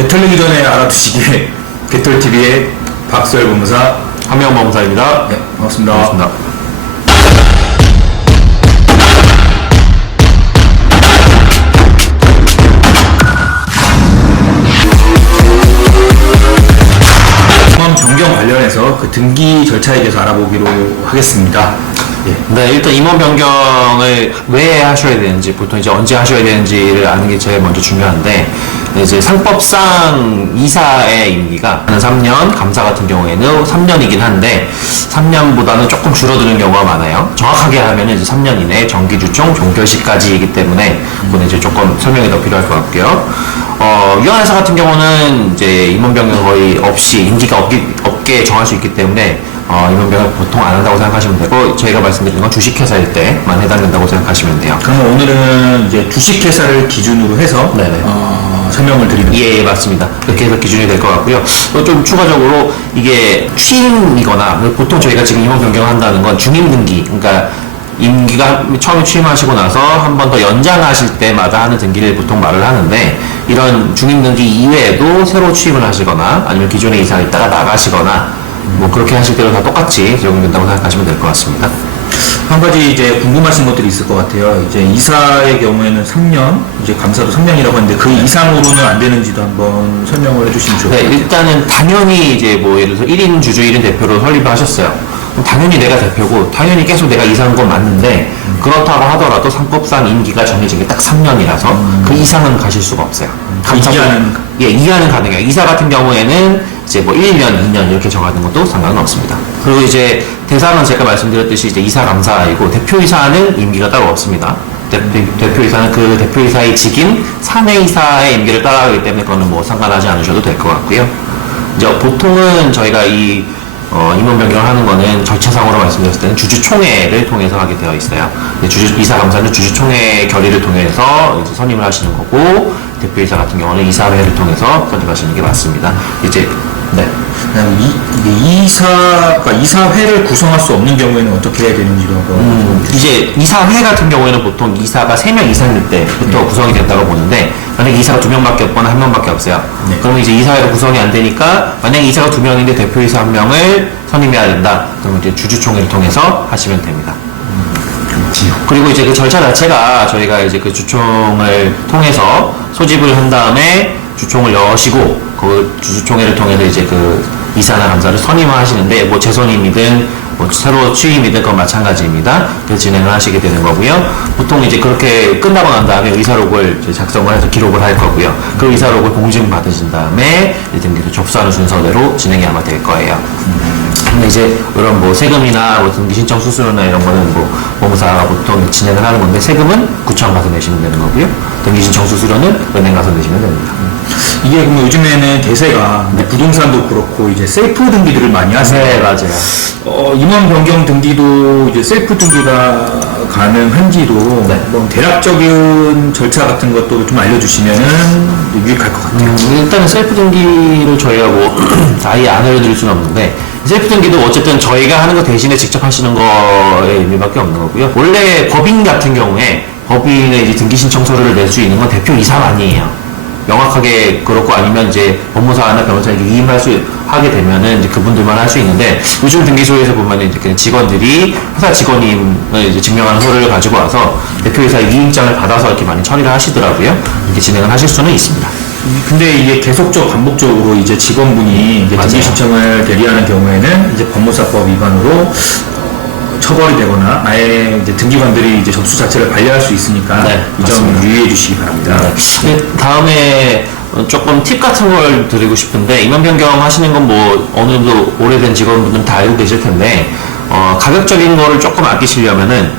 개털리기 전에 알아두시기에 개털TV의 박수열 법무사 한명 법무사입니다. 네, 반갑습니다. 반갑습니다. 임원 변경 관련해서 그 등기 절차에 대해서 알아보기로 하겠습니다. 예. 네, 일단 임원 변경을 왜 하셔야 되는지, 보통 이제 언제 하셔야 되는지를 아는 게 제일 먼저 중요한데, 이제 상법상 이사의 임기가 3년, 감사 같은 경우에는 3년이긴 한데, 3년보다는 조금 줄어드는 경우가 많아요. 정확하게 하면 이제 3년 이내 정기주총, 종결시까지이기 때문에, 그건 이제 조금 설명이 더 필요할 것 같고요. 유한회사 같은 경우는 이제 임원 변경 거의 없이 임기가 없게 정할 수 있기 때문에, 임원 변경 보통 안 한다고 생각하시면 되고, 저희가 말씀드린 건 주식회사일 때만 해당된다고 생각하시면 돼요. 그러면 오늘은 이제 주식회사를 기준으로 해서 네네. 설명을 드리는 예, 맞습니다. 그렇게 해서 기준이 될 것 같고요. 또 좀 추가적으로 이게 취임이거나, 보통 저희가 지금 임원 변경을 한다는 건 중임 등기, 그러니까 임기가 처음에 취임하시고 나서 한 번 더 연장하실 때마다 하는 등기를 보통 말을 하는데, 이런 중임 등기 이외에도 새로 취임을 하시거나 아니면 기존의 이사가 있다가 나가시거나 뭐 그렇게 하실 때도 다 똑같이 적용된다고 생각하시면 될 것 같습니다. 한 가지 이제 궁금하신 것들이 있을 것 같아요. 이제 이사의 경우에는 3년, 이제 감사도 3년이라고 하는데 그 이상으로는 안 되는지도 한번 설명을 해주시면 좋을 것 네, 같아요. 일단은 당연히 이제 뭐 예를 들어서 1인 주주 1인 대표로 설립을 하셨어요. 그럼 당연히 내가 대표고 당연히 계속 내가 이사한 건 맞는데, 그렇다고 하더라도 상법상 임기가 정해진 게 딱 3년이라서 그 이상은 가실 수가 없어요. 이하는 가능해요. 이사 같은 경우에는 이제 뭐 1년, 2년 이렇게 정하는 것도 상관은 없습니다. 그리고 이제 대상은 제가 말씀드렸듯이 이제 이사 감사이고, 대표이사는 임기가 따로 없습니다. 대표이사는 그 대표이사의 직인 사내이사의 임기를 따라가기 때문에 그거는 뭐 상관하지 않으셔도 될 것 같고요. 이제 보통은 저희가 임원 변경을 하는 거는 절차상으로 말씀드렸을 때는 주주총회를 통해서 하게 되어 있어요. 이사 감사는 주주총회 결의를 통해서 이제 선임을 하시는 거고, 대표이사 같은 경우는 이사회를 통해서 선임하시는 게 맞습니다. 이제 네. 이게 이사회를 구성할 수 없는 경우에는 어떻게 해야 되는지도 한번. 이제 이사회 같은 경우에는 보통 이사가 3명 이상일 때부터 구성이 된다고 보는데, 만약에 이사가 2명밖에 없거나 1명밖에 없어요. 네. 그러면 이제 이사회로 구성이 안 되니까, 만약에 이사가 2명인데 대표이사 1명을 선임해야 된다. 그러면 이제 주주총회를 통해서 하시면 됩니다. 그리고 이제 그 절차 자체가 저희가 이제 그 주총을 통해서 소집을 한 다음에 주총을 여시고, 그 주총회를 통해서 이제 그 이사나 감사를 선임하시는데, 뭐 재선임이든 뭐 새로 취임이든 그건 마찬가지입니다. 그래서 진행을 하시게 되는 거고요. 보통 이제 그렇게 끝나고 난 다음에 의사록을 이제 작성을 해서 기록을 할 거고요. 그 의사록을 공증 받으신 다음에 등기를 접수하는 순서대로 진행이 아마 될 거예요. 근데 이제 이런 뭐 세금이나 뭐 등기 신청 수수료나 이런 거는 뭐 법무사가 보통 진행을 하는 건데, 세금은 구청 가서 내시면 되는 거고요. 등기 신청 수수료는 은행 가서 내시면 됩니다. 이게 그럼 요즘에는 대세가 이제 부동산도 그렇고 이제 셀프 등기들을 많이 하세요. 네, 맞아요. 임원 변경 등기도 이제 셀프 등기가 가능한지도 네. 뭐 대략적인 절차 같은 것도 좀 알려주시면은 유익할 것 같아요. 일단은 셀프 등기를 저희가 뭐 아예 안 알려드릴 수는 없는데, 셀프 등기도 어쨌든 저희가 하는 거 대신에 직접 하시는 거에 의미밖에 없는 거고요. 원래 법인 같은 경우에 법인의 이제 등기 신청서를 낼 수 있는 건 대표이사만이에요. 명확하게 그렇고, 아니면 이제 법무사나 변호사에게 하게 되면은 이제 그분들만 할 수 있는데, 요즘 등기소에서 보면은 이제 그냥 직원들이 회사 직원임을 이제 증명하는 서류를 가지고 와서 대표이사의 위임장을 받아서 이렇게 많이 처리를 하시더라고요. 이렇게 진행을 하실 수는 있습니다. 근데 이게 계속적 반복적으로 이제 직원분이 이제 등기 맞아요. 신청을 대리하는 경우에는 이제 법무사법 위반으로 처벌이 되거나 아예 이제 등기관들이 이제 접수 자체를 반려할 수 있으니까 네, 이 점 맞습니다. 유의해 주시기 바랍니다. 네. 다음에 조금 팁 같은 걸 드리고 싶은데, 임원 변경 하시는 건 뭐 어느 정도 오래된 직원분들은 다 알고 계실 텐데, 가격적인 거를 조금 아끼시려면은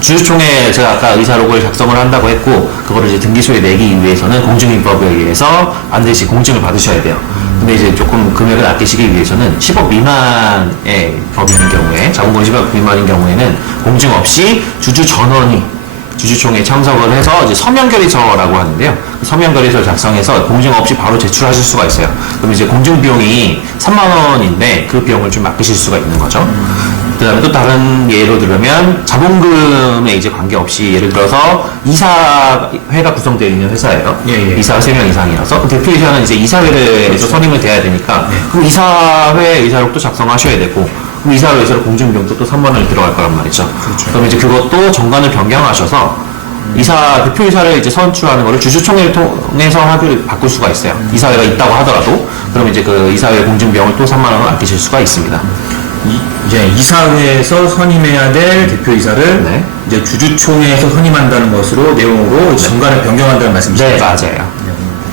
주주총회, 제가 아까 의사록을 작성을 한다고 했고, 그거를 이제 등기소에 내기 위해서는 공증인법에 의해서 반드시 공증을 받으셔야 돼요. 근데 이제 조금 금액을 아끼시기 위해서는 10억 미만의 법인인 경우에, 자본금 10억 미만인 경우에는 공증 없이 주주 전원이 주주총회에 참석을 해서 이제 서명결의서라고 하는데요. 그 서명결의서를 작성해서 공증 없이 바로 제출하실 수가 있어요. 그럼 이제 공증 비용이 3만 원인데 그 비용을 좀 아끼실 수가 있는 거죠. 그 다음에 또 다른 예로 들으면 자본금에 이제 관계없이 예를 들어서 이사회가 구성되어 있는 회사예요. 예, 예. 이사가 3명 이상이라서 그 대표이사는 이제 이사회에서 그렇죠. 선임을 돼야 되니까 그럼 이사회 의사록도 작성하셔야 되고 그럼 이사회 의사록 공증비용도 또 3만 원이 들어갈 거란 말이죠. 그렇죠. 그럼 이제 그것도 정관을 변경하셔서 대표이사를 이제 선출하는 거를 주주총회를 통해서 하기를 바꿀 수가 있어요. 이사회가 있다고 하더라도 그럼 이제 그 이사회 공증비용을 또 3만 원을 아끼실 수가 있습니다. 이제 이사회에서 선임해야 될 대표이사를 네. 이제 주주총회에서 선임한다는 것으로 내용으로 정관을 변경한다는 말씀이시죠? 네, 맞아요.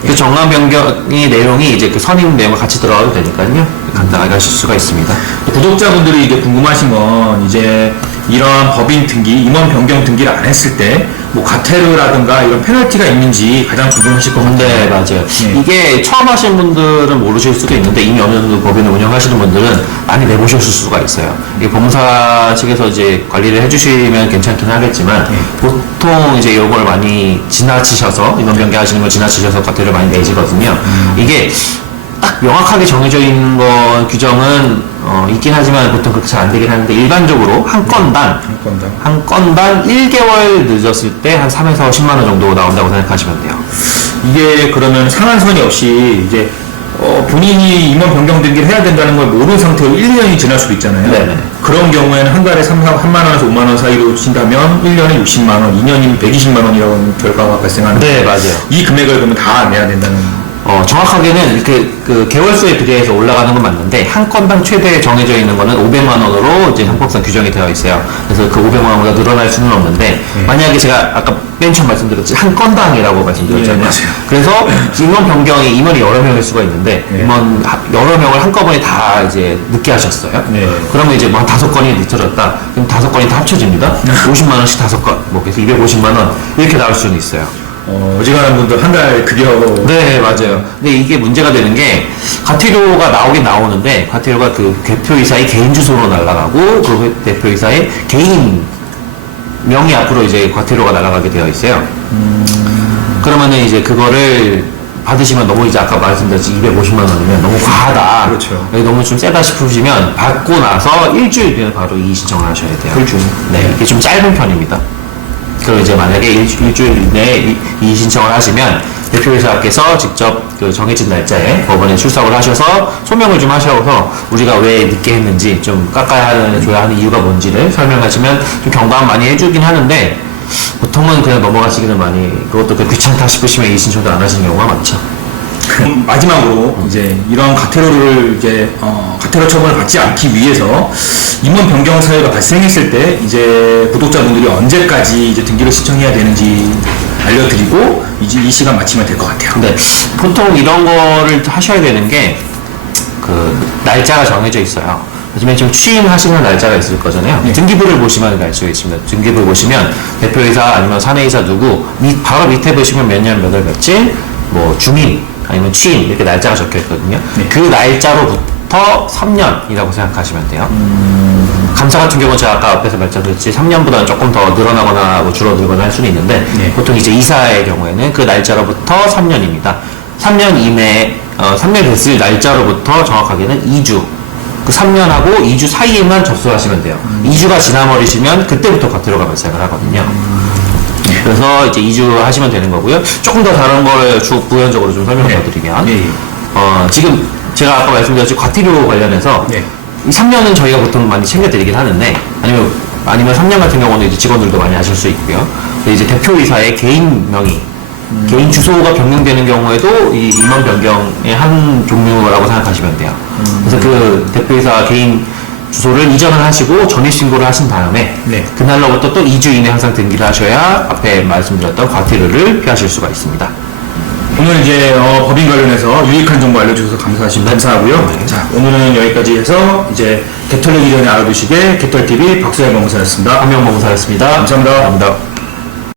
그 정관 변경의 내용이 이제 그 선임 내용과 같이 들어가도 되니까요. 간단하게 하실 수가 있습니다. 구독자분들이 이제 궁금하신 건 이제 이러한 법인 등기, 임원 변경 등기를 안 했을 때 뭐 과태료라든가 이런 페널티가 있는지 가장 궁금하실 것 같아요. 네, 맞아요. 네. 이게 처음 하시는 분들은 모르실 수도 있는데 이미 어느 정도 법인을 운영하시는 분들은 많이 내보셨을 수가 있어요. 이게 법무사 측에서 이제 관리를 해주시면 괜찮긴 하겠지만 보통 이제 이걸 많이 지나치셔서 임원 변경하시는 걸 지나치셔서 과태료를 많이 내시거든요. 이게 딱 명확하게 정해져 있는 건 규정은 있긴 하지만 보통 그렇게 잘 안 되긴 하는데 일반적으로 한 건당 1개월 늦었을 때 한 3에서 10만 원 정도 나온다고 생각하시면 돼요. 이게 그러면 상한선이 없이 이제 본인이 임원 변경 등기를 해야 된다는 걸 모르는 상태로 1, 2년이 지날 수도 있잖아요. 네네. 그런 경우에는 한 달에 3만 원에서 5만 원 사이로 친다면 1년에 60만 원, 2년이면 120만 원이라고 하는 결과가 발생하는데 네, 맞아요. 이 금액을 그러면 다 내야 된다는 정확하게는 그 개월수에 비례해서 올라가는 건 맞는데 한 건당 최대 정해져 있는 거는 500만 원으로 이제 형법상 규정이 되어 있어요. 그래서 그 500만 원보다 늘어날 수는 없는데 만약에 제가 아까 맨 처음 말씀드렸지 한 건당이라고 말씀드렸잖아요. 맞아요. 그래서 임원 변경이 임원이 여러 명일 수가 있는데 임원 여러 명을 한꺼번에 다 이제 늦게 하셨어요. 네. 그러면 이제 뭐 한 5건이 늦춰졌다. 그럼 5건이 다 합쳐집니다. 50만 원씩 5건, 뭐 그래서 250만 원 이렇게 나올 수는 있어요. 어지간한 분들 한 달 급여 네, 맞아요. 근데 이게 문제가 되는 게, 과태료가 나오긴 나오는데, 과태료가 그 대표이사의 개인 주소로 날아가고, 그 대표이사의 개인 명의 앞으로 이제 과태료가 날아가게 되어 있어요. 그러면은 이제 그거를 받으시면 너무 이제 아까 말씀드렸지 250만 원이면 너무 과하다. 그렇죠. 너무 좀 세다 싶으시면 받고 나서 일주일 뒤에 바로 이의 신청을 하셔야 돼요. 그렇죠. 네, 이게 좀 짧은 편입니다. 그럼 이제 만약에 일주일 내에 이의 신청을 하시면 대표이사께서 직접 그 정해진 날짜에 법원에 출석을 하셔서 소명을 좀 하셔서 우리가 왜 늦게 했는지 좀 줘야 하는 이유가 뭔지를 설명하시면 좀 경감 많이 해주긴 하는데 보통은 그냥 넘어가시기는 많이 그것도 귀찮다 싶으시면 이의 신청도 안 하시는 경우가 많죠. 마지막으로 이제 이런 가태료를 이제 가태료 처분을 받지 않기 위해서 임원 변경 사유가 발생했을 때 이제 구독자분들이 언제까지 이제 등기를 신청해야 되는지 알려드리고 이제 이 시간 마치면 될 것 같아요. 근데 보통 이런 거를 하셔야 되는 게 그 날짜가 정해져 있어요. 요즘에 지금 취임하시는 날짜가 있을 거잖아요. 네. 등기부를 보시면 알 수가 있습니다. 등기부 보시면 대표이사 아니면 사내이사 누구 바로 밑에 보시면 몇 년 몇 월 며칠 뭐 중임 아니면 취임 이렇게 날짜가 적혀 있거든요. 네. 그 날짜로부터 3년이라고 생각하시면 돼요. 감사 같은 경우는 제가 아까 앞에서 말씀드렸지 3년보다는 조금 더 늘어나거나 뭐 줄어들거나 할 수는 있는데 네. 보통 이제 이사의 경우에는 그 날짜로부터 3년입니다. 3년 이내 3년 됐을 날짜로부터 정확하게는 2주 그 3년하고 2주 사이에만 접수하시면 돼요. 2주가 지나버리시면 그때부터 과태료가 발생을 하거든요. 그래서 이제 2주 하시면 되는 거고요. 조금 더 다른 걸 부연적으로 좀 설명을 더 드리면 네. 지금 제가 아까 말씀드렸지 과태료 관련해서 네. 이 3년은 저희가 보통 많이 챙겨드리긴 하는데 아니면 3년 같은 경우는 이제 직원들도 많이 하실 수 있고요. 근데 이제 대표이사의 개인 명의 개인 주소가 변경되는 경우에도 이 임원 변경의 한 종류라고 생각하시면 돼요. 그래서 그 대표이사 개인 주소를 이전을 하시고 전입신고를 하신 다음에 네. 그날로부터 또 2주 이내 항상 등기를 하셔야 앞에 말씀드렸던 과태료를 피하실 수가 있습니다. 오늘 이제 법인 관련해서 유익한 정보 알려주셔서 감사하고요. 네. 자, 오늘은 여기까지 해서 이제 개털내기 전에 알아두시게 개털TV 박수현 법무사였습니다. 한명 법무사였습니다. 감사합니다. 감사합니다.